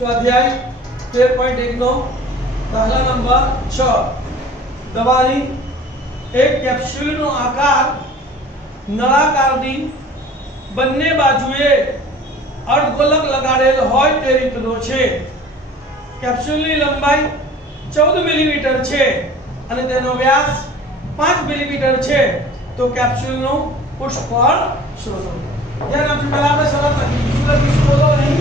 स्वाध्याय 13.1 નો દાખલા નંબર 6 દવાની એક કેપ્સ્યુલનો આકાર નળાકારની બંને બાજુએ અર્ધગોલક લગાડેલ હોય તે રીતનો છે। કેપ્સ્યુલની લંબાઈ 14 મિલીમીટર છે અને તેનો વ્યાસ 5 મિલીમીટર છે। તો કેપ્સ્યુલનું પુષ્પફળ શોધો। ધ્યાન આપજો, પહેલા આપણે શરત લખીશું બોલો નહીં।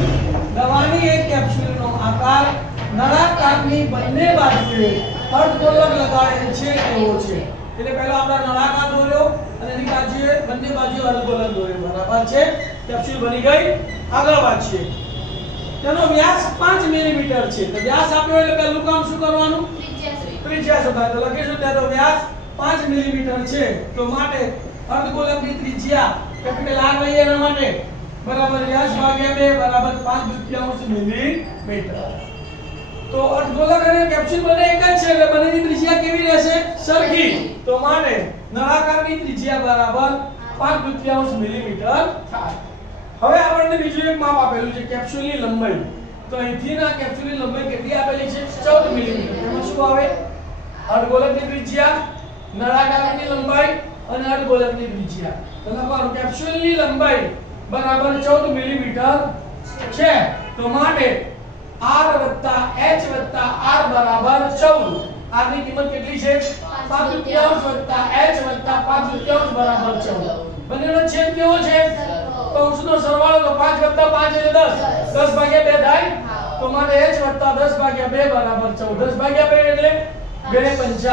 દવાની એક કેપ્સ્યુલનો આકાર નળાકારની બંને બાજુએ અર્ધગોલક લગાડેલ છે તેવો છે। એટલે પહેલા આપણે નળાકાર દોર્યો અને એની બાજુએ બંને બાજુએ અર્ધગોલક દોર્યો, બરાબર છે। કેપ્સ્યુલ બની ગઈ। આગળ વાંચીએ। તેનો વ્યાસ 5 મિલીમીટર છે। તો વ્યાસ આપ્યો એટલે પહેલું કામ શું કરવાનું? ત્રિજ્યા શોધવાની। તો લખીશું તેનો વ્યાસ 5 મિલીમીટર છે। તો માટે અર્ધગોલકની ત્રિજ્યા કેપિટલ R લઈએ એના માટે બરાબર વ્યાસ ભાગ્યા 2 બરાબર 5/2 મિલીમીટર। તો અર્ધગોલક અને કેપ્સ્યુલ બંને એક જ છે એટલે બંનેની ત્રિજ્યા કેવી રહેશે? સરખી। તો માટે નળાકારની ત્રિજ્યા બરાબર 5/2 મિલીમીટર થાય। હવે આપણને બીજું એક માપ આપેલું છે કેપ્સ્યુલની લંબાઈ। તો અહીંથી ના કેપ્સ્યુલની લંબાઈ કેટલી આપેલી છે? 14 મિલીમીટર। એમાં શું આવે? અર્ધગોલકની ત્રિજ્યા, નળાકારની લંબાઈ અને અર્ધગોલકની ત્રિજ્યા। તો લખવાનું કેપ્સ્યુલની લંબાઈ બરાબર 14 મિલીમીટર છે। તો માટે r h r બરાબર 14। r ની કિંમત કેટલી છે? 5/2 h 5/2 બરાબર 14। બંનેનો છેદ કેવો છે? કૌંસનો સરવાળો તો 5 + 5 એટલે 10, 10 ભાગ્યા 2 થાય। તો માટે h + 10 ભાગ્યા 2 બરાબર 14। 10 ભાગ્યા 2 એટલે 2 × 5 =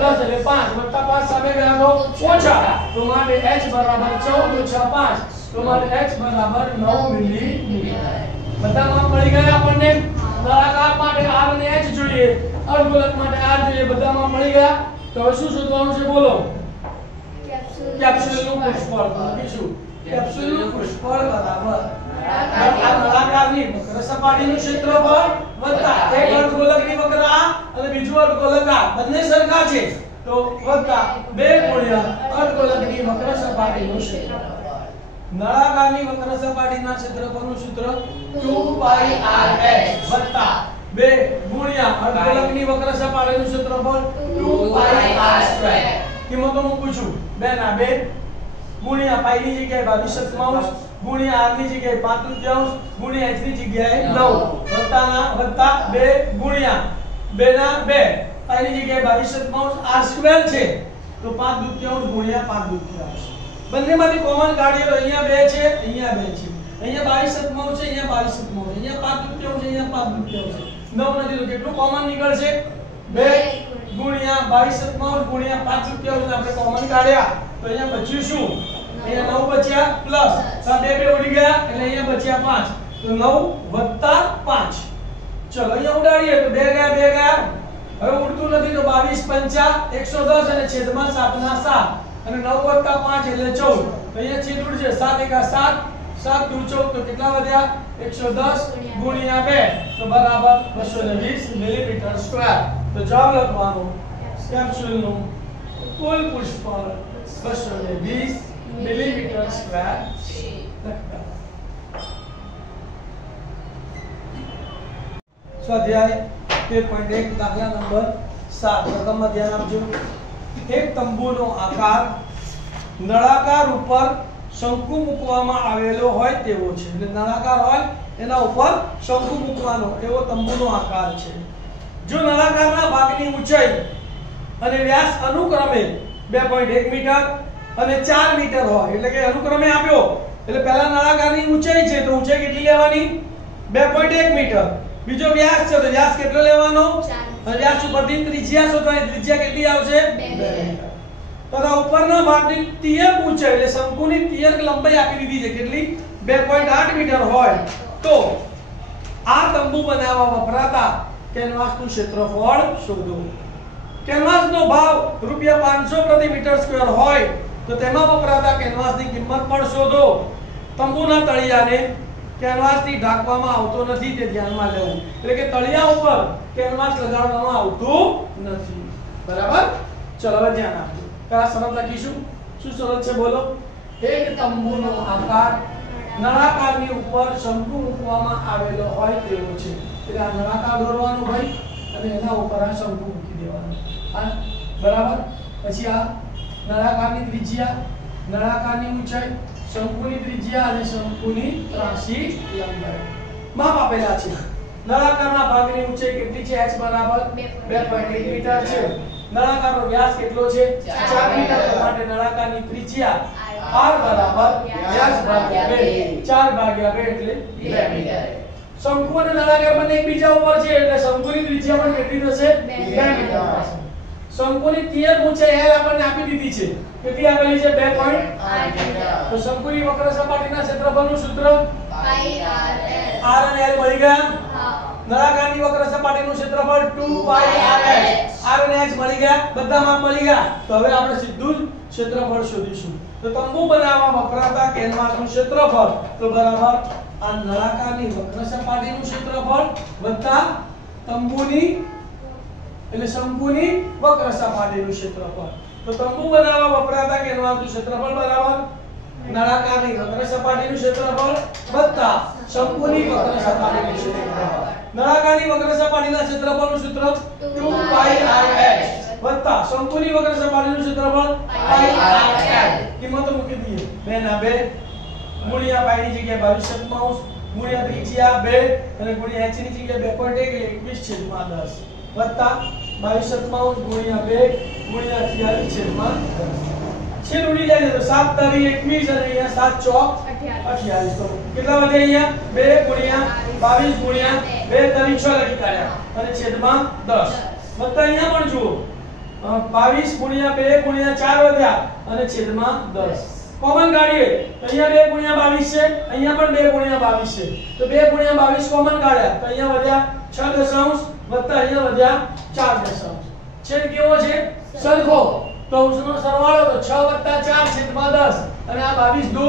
10 એટલે 5 + 5 સામે ગયા તો ઓછા। તો માટે h બરાબર 14 - 5 તો માટે h બરાબર 9 મિલીમીટર। બધા માપ મળી ગયા આપણને। નળાકાર માટે r અને h જોઈએ, અર્ધગોલક માટે r જોઈએ, બધા માપ મળી ગયા। તો હવે શું શોધવાનું છે બોલો? કેપ્સ્યુલનું પુષ્પફળ। લખીશું કેપ્સ્યુલનું પુષ્પફળ બરાબર નળાકારની વક્ર સપાટીનું ક્ષેત્રફળ વત્તા એક અર્ધગોલકની વક્ર આ અને બીજું અર્ધગોલક આ બંને સરખા છે તો વત્તા 2 ગુણ્યા અર્ધગોલકની વક્ર સપાટીનું ક્ષેત્રફળ। નળાકારની વક્ર સપાટીના ક્ષેત્રફળનું સૂત્ર 2πrh વત્તા 2 ગુણ્યા અર્ધગોલકની વક્ર સપાટીનું ક્ષેત્રફળ 2πr²। કિંમતો મૂકું છું 2 ના 2 ગુણ્યા પાઈ ની જગ્યાએ 22/7 ગુણ્યા r ની જગ્યાએ 5/3 ગુણ્યા h ની જગ્યાએ 9 વત્તાના વત્તા 2 ગુણ્યા 2 ના 2 પાઈ ની જગ્યાએ 22/7 r² છે તો 5/3 ગુણ્યા 5/3। બંનેમાંથી કોમન કાઢીએ તો અહીંયા 2 છે, અહીંયા 2 છે, અહીંયા 22/7 છે, અહીંયા 22/7 છે, અહીંયા 5/3 છે, અહીંયા 5/3 છે, 9 નથી તો કેટલું કોમન નીકળશે? 2 ગુણ્યા 22/7 ગુણ્યા 5/3 આપણે કોમન કાઢ્યા તો અહીંયા બચ્યું શું? અહીંયા 9 બચ્યા પ્લસ આ 2 ઉડી ગયા એટલે અહીંયા બચ્યા 5 તો 9 + 5। ચલો અહીંયા ઉડાડીએ તો 2 ગયા 2 ગયા, હવે ઉડતું નથી તો 22 × 5 110 અને છેદમાં 7 ના 7 અને 9 + 5 એટલે 14। તો અહીંયા છેદ ઉડશે 7 × 7 7 × 14 તો કેટલા વધ્યા? 110 ગુણ્યા 2 તો બરાબર 220 મિલીમીટર સ્ક્વેર। તો જવાબ લખવાનો કેપ્સ્યુલનું કુલ પુષ્પફળ 220 મિલીમીટર સ્ક્વેર છે। સ્વાધ્યાય 13.1 દાખલા નંબર 7 રકમમાં ધ્યાન આપજો। એક તંબુનો આકાર નળાકાર ઉપર શંકુ મૂકવામાં આવેલો હોય તેવો છે। એટલે નળાકાર હોય એના ઉપર શંકુ મૂકવાનો એવો તંબુનો આકાર છે। જો નળાકારના ભાગની ઊંચાઈ અને વ્યાસ અનુક્રમે 2.1 મીટર અને 4 મીટર હોય એટલે કે અનુક્રમે આપ્યો એટલે પહેલા નળાકારની ઊંચાઈ છે તો ઊંચાઈ કેટલી લેવાની? 2.1 મીટર। બીજો વ્યાસ છે તો વ્યાસ કેટલો લેવાનો? 4 અને વ્યાસ ઉપરથી ત્રિજ્યા શોધવાની, ત્રિજ્યા કેટલી આવશે? 2 મીટર। તો ઉપરના ભાગની તિયક ઊંચાઈ એટલે શંકુની તિયક લંબાઈ આપી દીધી છે કેટલી? 2.8 મીટર હોય તો આ તંબુ બનાવવા વપરાતા કેનવાસનું ક્ષેત્રફળ શોધો। કેનવાસનો ભાવ ₹500 પ્રતિ મીટર સ્ક્વેર હોય તો તેમાં વપરાતા કેનવાસની કિંમત પણ શોધો। તંબુના તળિયાને કેનવાસથી ઢાંકવામાં આવતો નથી તે ધ્યાનમાં લેવું, એટલે કે તળિયા ઉપર કેનવાસ લગાડવામાં આવતું નથી, બરાબર। ચલો હવે ધ્યાન આપજો। પહેલા શરત લખીશું। શું શરત છે બોલો? એક તંબુનો આકાર નળાકારની ઉપર શંકુ મૂકવામાં આવેલો હોય તેવો છે. એટલે આ નળાકાર દોરવાનું ભાઈ અને એના ઉપર આ શંકુ મૂકી દેવાનું. આ બરાબર. પછી આ નળાકારની ત્રિજ્યા, નળાકારની ઊંચાઈ, શંકુની ત્રિજ્યા અને શંકુની ત્રાસી લંબાઈ માપ આપેલા છે. નળાકારના ભાગની ઊંચાઈ કેટલી છે? h બરાબર 2.1 મીટર છે. નળાકારનો વ્યાસ કેટલો છે? 4 મીટર. માટે નળાકારની ત્રિજ્યા r બરાબર વ્યાસ ભાગ્યા 2, 4 ભાગ્યા 2 એટલે 2 મીટર. શંકુ અને નળાકાર બંને એકબીજા ઉપર છે એટલે શંકુની ત્રિજ્યા પણ કેટલી થશે? 2 મીટર થશે. શંકુની તિયક ઊંચાઈ l આપણને આપી દીધી છે. કેટલી આપેલી છે? 2.8 મીટર. તો શંકુની વક્ર સપાટીના ક્ષેત્રફળનું સૂત્ર પાઈ r અને l મળી ગયા. નળાકારની વક્ર સપાટીનું ક્ષેત્રફળ 2 પાઈ r અને h મળી ગયા. બધા માપ મળી ગયા. તો હવે આપણે સીધું જ ક્ષેત્રફળ શોધીશું. તો તંબુ બનાવવા વપરાતા કેનવાસનું ક્ષેત્રફળ તો બરાબર આ નળાકારની વક્ર સપાટીનું ક્ષેત્રફળ વત્તા તંબુની એટલે શંકુની વક્ર સપાટીનું ક્ષેત્રફળ. તો તંબુ બનાવવા વપરાતા કેનવાસનું ક્ષેત્રફળ બરાબર નળાકારની વક્ર સપાટીનું ક્ષેત્રફળ વત્તા શંકુની વક્ર સપાટીનું ક્ષેત્રફળ. નળાકારની વક્ર સપાટીના ક્ષેત્રફળનું સૂત્ર 2 પાઈ r h વત્તા શંકુની વક્ર સપાટીનું ક્ષેત્રફળ પાઈ r l. કિંમતો મૂકી દઈએ. 2 ના 2 ગુણ્યા પાઈ ની જગ્યાએ 22 ગુણ્યા ત્રિજ્યા 2 અને ગુણ્યા h ની જગ્યાએ 2.1 એટલે 21/10 વત્તા 22 ગુણ્યા 2 ગુણ્યા 48/10. છેદ ઉડી જાય તો 7 તારી 21 અને અહીંયા 7 ચોક 28. તો કેટલા વધે? અહીંયા 2 ગુણ્યા 22 ગુણ્યા 2 તારી 6 લખી કાઢ્યા અને છેદમાં 10 વત્તા અહીંયા પણ જુઓ 22 ગુણ્યા 2 ગુણ્યા 4 વધ્યા અને છેદમાં 10. કોમન કાઢીએ તો અહીંયા 2 ગુણ્યા 22 છે, અહીંયા પણ 2 ગુણ્યા 22 છે. તો 2 ગુણ્યા 22 કોમન કાઢ્યા તો અહીંયા વધ્યા 6 દશાંશ વત્તા અહીંયા વધ્યા 4 દશાંશ. છેદ કેવો છે? સરખો. તો ઉસનો સરવાળો તો 6 + 4 છેદમાં 10 અને આ 22 દુ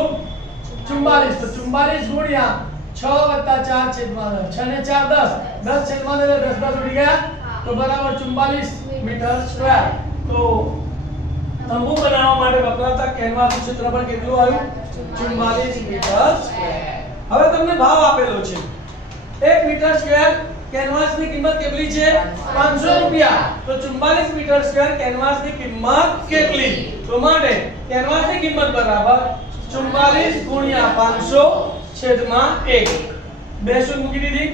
44. તો 44 ગુણ્યા 6 + 4 છેદમાં 10. 6 ને 4 10, 10 છેદમાં 10 10 ઉડી ગયા તો બરાબર 44 મીટર સ્ક્વેર. તો તંબુ બનાવવા માટે વપરાતા કેનવાસનું ક્ષેત્રફળ કેટલું આવ્યું? 44 મીટર સ્ક્વેર. હવે તમને ભાવ આપેલો છે 1 મીટર સ્ક્વેર કેનવાસની કિંમત કેટલી છે? 500 રૂપિયા. તો 44 મીટર સ્ક્વેર કેનવાસની કિંમત કેટલી? તો માટે કેનવાસની કિંમત બરાબર 44 ગુણ્યા 500 છેદમાં 1. બે શૂન્ય મૂકી દીધી.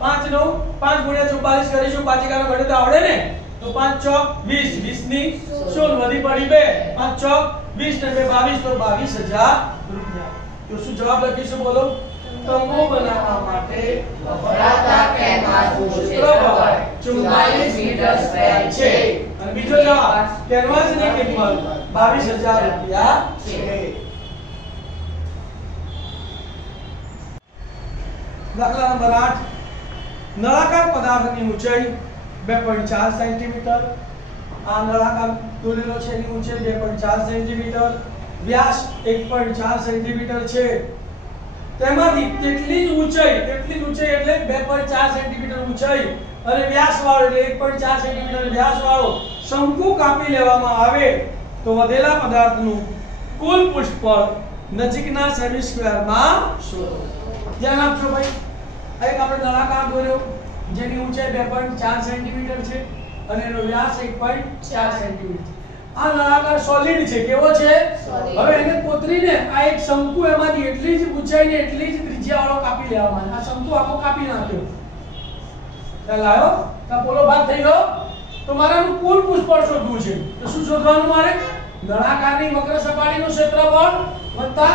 5 નો 5 ગુણ્યા 44 કરીશું. 5 એકાનો ગણિત આવડે ને? તો 5 ચોક 20, 20 ની 16 વધી પડી 2. 5 ચોક 20 ને 2 22 તો 22,000 રૂપિયા. તો શું જવાબ લખીશું બોલો? તંબુ બનાવવા માટે વપરાતા કેનવાસનું ક્ષેત્રફળ 44 મીટર સ્ક્વેર છે. અને બીજો જવાબ કેનવાસની કિંમત 22,000 રૂપિયા છે. દાખલા નંબર 8. નળાકાર પદાર્થની ઊંચાઈ 2.4 સેન્ટીમીટર. આ નળાકાર દોરેલો છે એની ઊંચાઈ 2.4 સેન્ટીમીટર, વ્યાસ 1.4 સેન્ટીમીટર છે. તેમાંથી કેટલી જ ઊંચાઈ એટલે 2.4 સેન્ટીમીટર ઊંચાઈ અને વ્યાસ વાળો એટલે 1.4 સેન્ટીમીટર વ્યાસ વાળો શંકુ કાપી લેવામાં આવે તો વધેલા પદાર્થનું કુલ પૃષ્ઠફળ નજીકના સેમી સ્ક્વેરમાં શોધો. ધ્યાન આપજો ભાઈ. એક આપણે નળાકાર દોર્યો જેની ઊંચાઈ 2.4 સેન્ટીમીટર છે અને એનો વ્યાસ 1.4 સેન્ટીમીટર. આ નળાકાર સોલિડ છે. કેવો છે? હવે એને કોતરીને આ એક શંકુ એમાંથી એટલી જ ઊંચાઈ ને એટલી જ ત્રિજ્યા વાળો કાપી લેવામાં આવે. આ શંકુ આખો કાપી નાખ્યો. ખ્યાલ આવ્યો? તો પોલો ભાગ થઈ ગયો. તો મારે આનું કુલ પૃષ્ઠફળ શોધવું છે. તો શું શોધવાનું મારે? નળાકારની વક્ર સપાટીનું ક્ષેત્રફળ વત્તા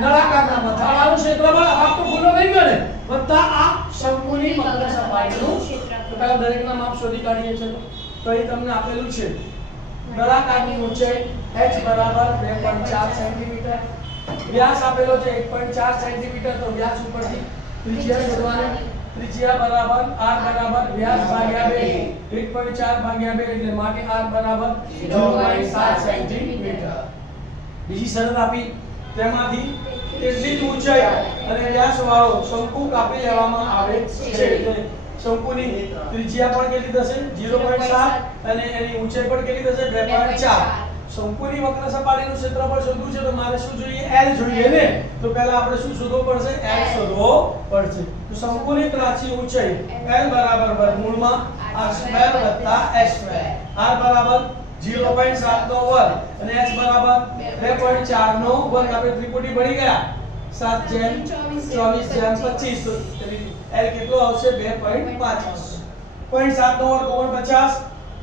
નળાકારના મથાળાનું ક્ષેત્રફળ. આ તો ભૂલો નહીં ગયો ને? વત્તા આ શંકુની વક્ર સપાટીનું ક્ષેત્રફળ. તો પહેલા દરેકના માપ શોધી કાઢીએ છીએ. તો અહીં તમને આપેલું છે નળાકારની ઊંચાઈ h બરાબર 2.4 સેન્ટીમીટર, વ્યાસ આપેલો છે 1.4 સેન્ટીમીટર. તો વ્યાસ ઉપરથી ત્રિજ્યા શોધવાની. ત્રિજ્યા બરાબર r બરાબર વ્યાસ ભાગ્યા 2, 1.4 ભાગ્યા 2 એટલે માટે r બરાબર 0.7 સેન્ટીમીટર. બીજી શરત આપી તેમાંથી કેટલી જ ઊંચાઈ અને વ્યાસ વાળો શંકુ કાપી લેવામાં આવે છે. શંકુની ત્રિજ્યા પણ કેટલી થશે? 0.7 અને એની ઊંચાઈ પણ કેટલી થશે? 2.4. શંકુની વક્ર સપાટીનું ક્ષેત્રફળ શોધવું છે તો મારે શું જોઈએ L જોઈએ ને તો પહેલા આપણે શું શોધવું પડશે L શોધવો પડશે તો શંકુની ત્રાંસી ઊંચાઈ L બરાબર વર્ગમૂળમાં r² + s² r બરાબર 0.7 નો વર્ગ અને h બરાબર 2.4 નો વર્ગ આપણે ત્રિપુટી ભણી ગયા 7/24/25 તો L કેટલો આવશે 2.5 0.7 નો વર્ગ 49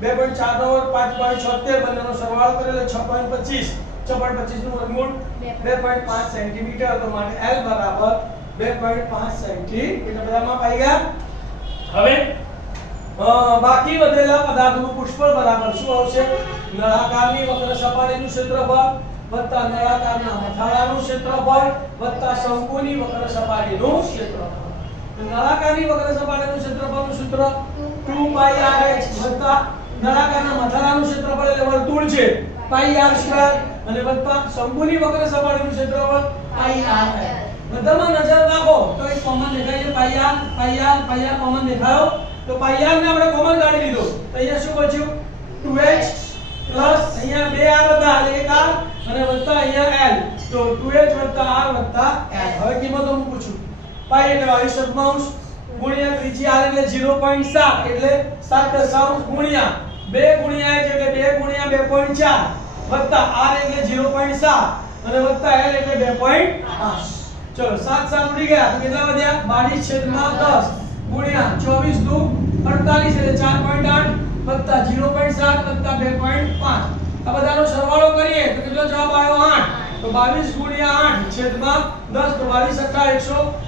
2.4 નો વર્ગ 5.76 બંનેનો સરવાળો કરે એટલે 6.25 6.25 નું વર્ગમૂળ 2.5 સેન્ટીમીટર તો માટે L બરાબર 2.5 સેન્ટીમીટર બધામાં પાઈ ગયા હવે બાકી વધેલા પદાર્થનું પુષ્કળ બરાબર શું આવશે નળાકારની વક્ર સપાટીનું ક્ષેત્રફળ વત્તા નળાકારના મથાળાનું ક્ષેત્રફળ વત્તા શંકુની વક્ર સપાટીનું ક્ષેત્રફળ તો નળાકારની વક્ર સપાટીનું ક્ષેત્રફળનું સૂત્ર 2πrh વત્તા નળાકારના મથાળાનું ક્ષેત્રફળ એટલે વર્તુળ છે πr² અને વત્તા શંકુની વક્ર સપાટીનું ક્ષેત્રફળ πr બધામાં નજર નાખો તો એક કોમન દેખાય છે πr કોમન દેખાયો તો πr ને આપણે કોમન કાઢી લીધો તો અહીંયા શું બચ્યું 2h પ્લસ અહીંયા 2r હતા એટલે 1r અને વત્તા અહીંયા l તો 2h વત્તા r વત્તા l હવે કિંમતો મૂકું છું પાઈ એટલે 22/7 ગુણ્યા ત્રીજી r એટલે 0.7 એટલે 7/10 ગુણ્યા 2 ગુણ્યા h એટલે 2 ગુણ્યા 2.4 વત્તા r એટલે 0.7 અને વત્તા l એટલે 2.5 ચલો 7 7 ઉડી ગયા તો કેટલા વધ્યા 22/10 ગુણ્યા 24 દુ 48 એટલે 4.8 વત્તા 0.7 વત્તા 2.5 આ બધાનો સરવાળો કરીએ તો કેટલો જવાબ આવ્યો 8 તો 22 ગુણ્યા 8 છેદમાં 10 તો 22 *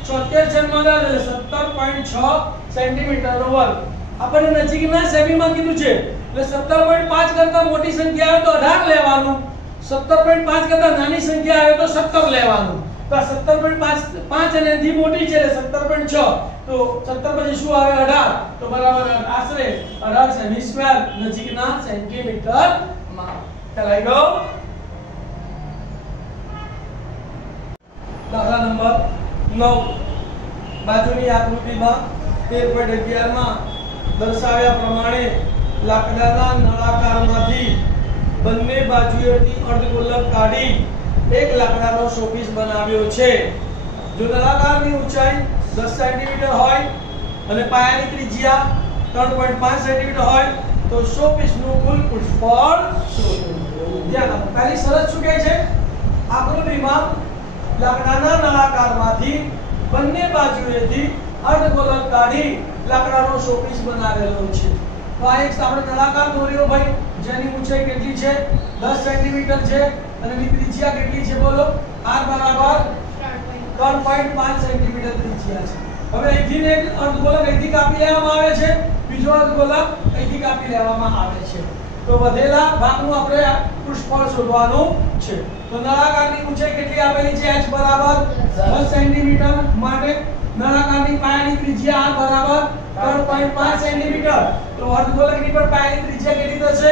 174 છેદમાં 10 એટલે 17.6 સેન્ટીમીટર નો વર્ગ આપણે નજીકના સેમીમાં કીધું છે એટલે 17.5 કરતા મોટી સંખ્યા આવે તો 18 લેવાનું 17.5 કરતા નાની સંખ્યા આવે તો 17 લેવાનું તો 17.5 અને એથી મોટી છે એટલે 17.6 તો 17 પછી શું આવે 18 તો બરાબર આશરે 18 સેમી સ્ક્વેર નજીકના સેન્ટીમીટર માં ચલાઈ ગયો દાખલા નંબર 9 બાજુની આકૃતિમાં 13.11 માં દર્શાવ્યા પ્રમાણે લાકડાના નળાકારમાંથી બંને બાજુએથી અર્ધગોલક કાઢી એક લાકડાનો શોપીસ બનાવ્યો છે જો નળાકારની ઊંચાઈ 10 સેન્ટીમીટર હોય અને પાયાની ત્રિજ્યા 3.5 સેન્ટીમીટર હોય તો શોપીસનું કુલ પુષ્કળ શોધો ધ્યાન આપો પહેલી શરત શું કહે છે આકૃતિમાં લાકડાના નળાકારમાંથી બંને બાજુએથી અર્ધગોલક કાઢી લાકડાનો શોપીસ બનાવેલો છે તો આ એક આપણે નળાકાર દોર્યો ભાઈ જેની ઊંચાઈ કેટલી છે 10 સેન્ટીમીટર છે અને ની ત્રિજ્યા કેટલી છે બોલો r બરાબર 3.5 સેન્ટીમીટર ત્રિજ્યા છે હવે અહીંથી એક અર્ધગોલક અહીંથી કાપી લેવામાં આવે છે બીજો અર્ધગોલક અહીંથી કાપી લેવામાં આવે છે તો વધેલા ભાગનું આપણે પુષ્કળ શોધવાનું છે તો નળાકારની ઊંચાઈ કેટલી આપેલી છે h બરાબર 10 સેન્ટીમીટર માટે નળાકારની પાયાની ત્રિજ્યા r બરાબર 3.5 સેન્ટીમીટર તો અર્ધગોલકની પર પાયાની ત્રિજ્યા કેટલી થશે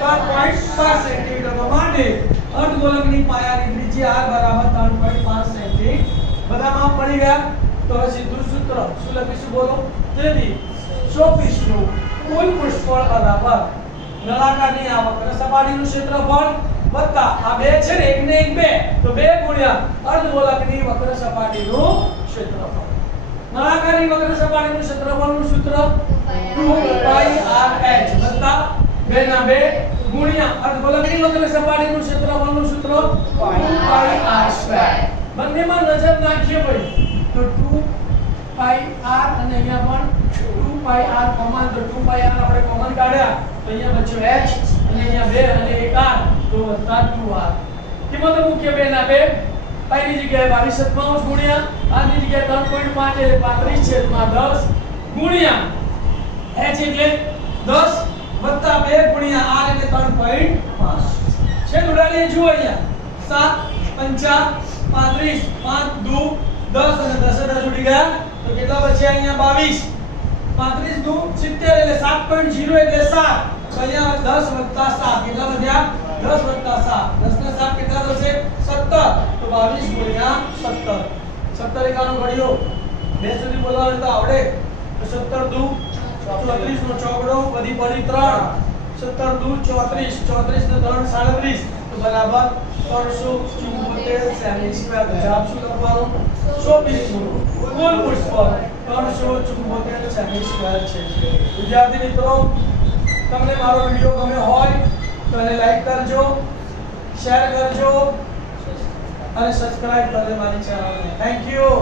3.5 સેન્ટીમીટર માટે અર્ધગોલકની પાયાની ત્રિજ્યા r બરાબર 3.5 સેન્ટીમીટર બધામાં પડી ગયા તો હવે સીધું સૂત્ર શું લખીશું બોલો તેથી શોપીસનું કુલ પુષ્કળ બરાબર નળાકારની આ વક્ર સપાટીનું ક્ષેત્રફળ વત્તા આ બે છે ને એક ને એક બે તો 2 ગુણ્યા અર્ધગોલકની વક્ર સપાટીનું ક્ષેત્રફળ નળાકારની વક્ર સપાટીનું ક્ષેત્રફળનું સૂત્ર 2πrh વત્તા 2 ના 2 ગુણ્યા અર્ધગોલકની વક્ર સપાટીનું ક્ષેત્રફળનું સૂત્ર 2πr² બંનેમાં નજર નાખીએ ભાઈ તો 2πr અને અહીંયા પણ 2πr કોમન તો 2πr આપણે કોમન કાઢ્યા તો અહીંયા બચ્યો h અને અહીંયા 2 અને 1r તો વત્તા 2r કિંમતો મુખ્ય 2 ના 2 પાઈની જગ્યાએ 22/7 ગુણ્યા આની જગ્યાએ 3.5 એટલે 35/10 ગુણ્યા h એટલે 10 વત્તા 2 ગુણ્યા r એટલે 3.5 છે ઉડાડીએ જુઓ અહીંયા 7 5 35 5 2 10 અને 10 ઉડી ગયા તો કેટલા બચ્યા અહીંયા 22 35 2 70 એટલે 7.0 એટલે 7 તો અહીંયા 10 વત્તા 7 કેટલા વધ્યા 10 વત્તા 7 10 ના 7 કેટલા થશે 17 તો 22 ગુણ્યા 17 17 એકાનો ઘડિયો બે સુધી બોલવાનું તો આવડે તો 17 2 34 નો ચોકડો બધી પડી 3 17 દૂ 34, 34 ને 3 37, તો બરાબર 374 સેમી સ્ક્વેર. જવાબ શું લખવાનો? 24 નું કુલ પૃષ્ઠફળ 374 સેમી સ્ક્વેર છે. વિદ્યાર્થી મિત્રો, તમને મારો વિડિયો ગમ્યો હોય તો એને લાઈક કરજો, શેર કરજો અને સબસ્ક્રાઇબ કરજો મારી ચેનલને. Thank you.